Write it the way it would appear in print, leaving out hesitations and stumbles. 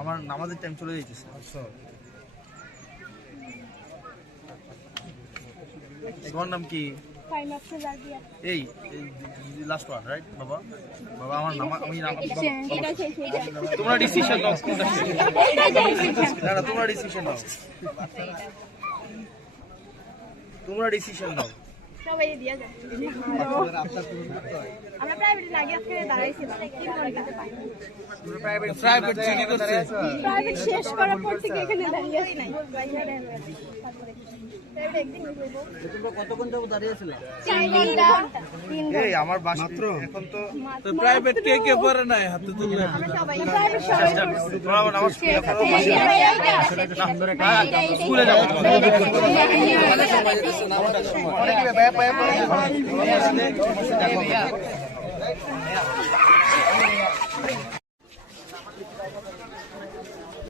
আমার নামাজের টাইম চলে যাইতেছে। আচ্ছা, তোমার নাম কি? এই লাস্ট ওয়ান রাইট বাবা? বাবা আমার নাম আমি তোমরা ডিসিশন নাও। না না তোমরা ডিসিশন নাও, তোমরা ডিসিশন নাও। সবাই দিয়া যায়। আমরা প্রাইভেটে লাগে আজকে দাঁড়াইছিলাম। কি মনে করতে পারি? প্রাইভেট চুরি করছে। প্রাইভেট শেষ করার পর থেকে এখানে দাঁড়িয়ে আছি নাই। তোমরা কতক্ষণ যাবো দাঁড়িয়েছিল? 3 ঘন্টা। এই আমার বাস মাত্র এখন তো তো প্রাইভেট কে কে পড়ে নাই হাতে তুললে? আমরা সবাই প্রাইভেট সবাই তোমরা আমার স্কুলে যাবো।